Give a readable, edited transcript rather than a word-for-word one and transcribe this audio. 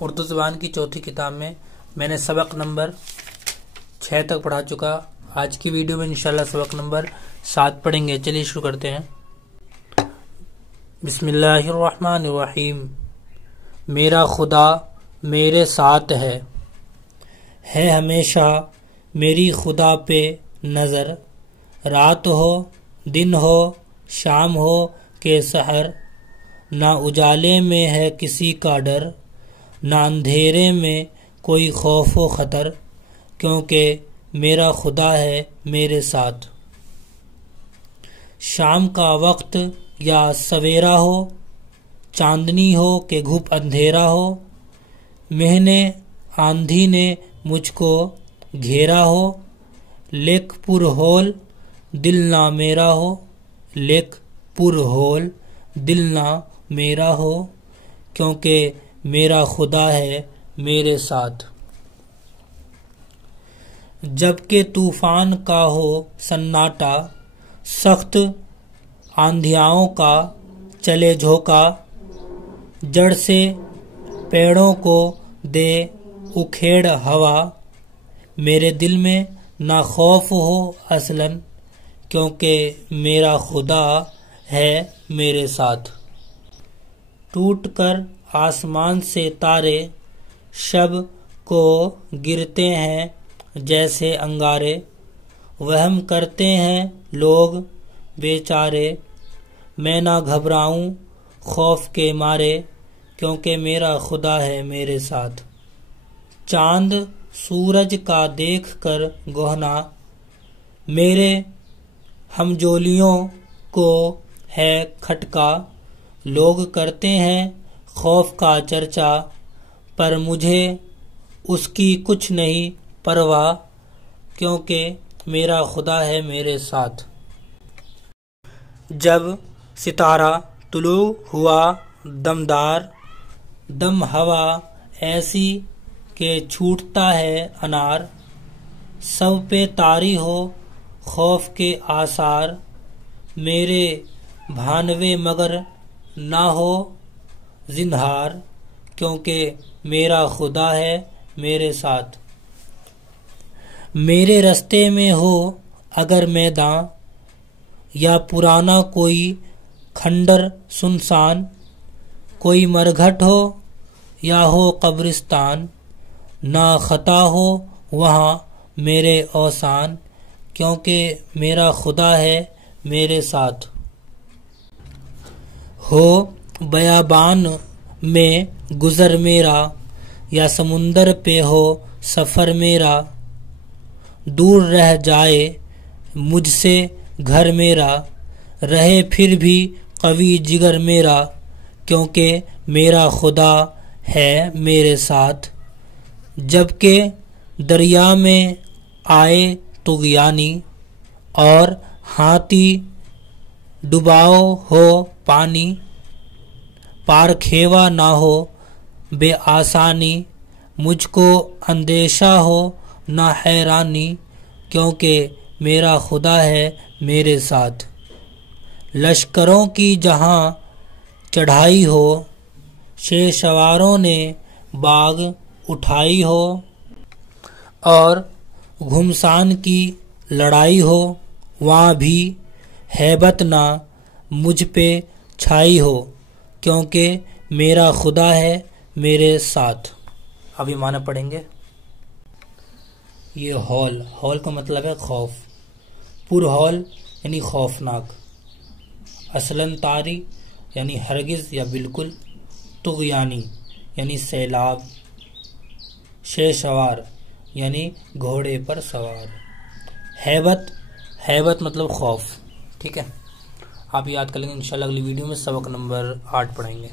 اردو زبان کی چوتھی کتاب میں نے سبق نمبر 6 تک پڑھا چکا. آج کی ویڈیو میں انشاءاللہ سبق نمبر 7 پڑھیں گے. چلیے شروع کرتے ہیں. بسم اللہ الرحمن الرحیم. میرا خدا میرے ساتھ ہے ہمیشہ میری خدا پہ نظر. رات ہو دن ہو شام ہو کہ سحر، نہ اجالے میں ہے کسی کا ڈر، نہ اندھیرے میں کوئی خوف و خطر، کیونکہ میرا خدا ہے میرے ساتھ. شام کا وقت یا سویرا ہو، چاندنی ہو کہ گھپ اندھیرا ہو، مہنے آندھی نے مجھ کو گھیرا ہو، لیک پر ہول دل نہ میرا ہو، لیک پر ہول دل نہ میرا ہو، کیونکہ میرا خدا ہے میرے ساتھ. جب کہ طوفان کا ہو سناٹا، سخت آندھیاؤں کا چلے جھونکا، جڑ سے پیڑوں کو دے اکھیڑ ہوا، میرے دل میں نہ خوف ہو اصلاً، کیونکہ میرا خدا ہے میرے ساتھ. ٹوٹ کر آسمان سے تارے شب کو گرتے ہیں جیسے انگارے، وہم کرتے ہیں لوگ بیچارے، میں نہ گھبراؤں خوف کے مارے، کیونکہ میرا خدا ہے میرے ساتھ. چاند سورج کا دیکھ کر گہنا، میرے ہمجولیوں کو ہے کھٹکا، لوگ کرتے ہیں خوف کا چرچا، پر مجھے اس کی کچھ نہیں پرواہ، کیونکہ میرا خدا ہے میرے ساتھ. جب ستارہ طلوع ہوا دمدار، دم ہوا ایسی کہ چھوٹتا ہے انار، سب پہ طاری ہو خوف کے آثار، میرے بھانوے مگر نہ ہو زنہار، کیونکہ میرا خدا ہے میرے ساتھ. میرے رستے میں ہو اگر میداں یا پرانا کوئی کھنڈر سنسان، کوئی مرگھٹ ہو یا ہو قبرستان، نہ خطا ہو وہاں میرے اوسان، کیونکہ میرا خدا ہے میرے ساتھ. ہو بیابان میں گزر میرا یا سمندر پہ ہو سفر میرا، دور رہ جائے مجھ سے گھر میرا، رہے پھر بھی قوی جگر میرا، کیونکہ میرا خدا ہے میرے ساتھ. جبکہ دریا میں آئے طغیانی اور ہاتھی ڈباؤ ہو پانی، پار کھیوا نہ ہو بے آسانی، مجھ کو اندیشہ ہو نہ حیرانی، کیونکہ میرا خدا ہے میرے ساتھ. لشکروں کی جہاں چڑھائی ہو، شیر سواروں نے باغ اٹھائی ہو، اور گھمسان کی لڑائی ہو، وہاں بھی ہیبت نہ مجھ پہ چھائی ہو، کیونکہ میرا خدا ہے میرے ساتھ. ابھی معنی پڑھیں گے. یہ ہول کا مطلب ہے خوف، پر ہول یعنی خوفناک، اصلاً طاری یعنی ہرگز یا بالکل، طغیانی یعنی سیلاب، شیر سوار یعنی گھوڑے پر سوار، ہیبت مطلب خوف. ٹھیک ہے، آپ یاد کر لیں گے. انشاءاللہ اگلی ویڈیو میں سبق نمبر 8 پڑھیں گے.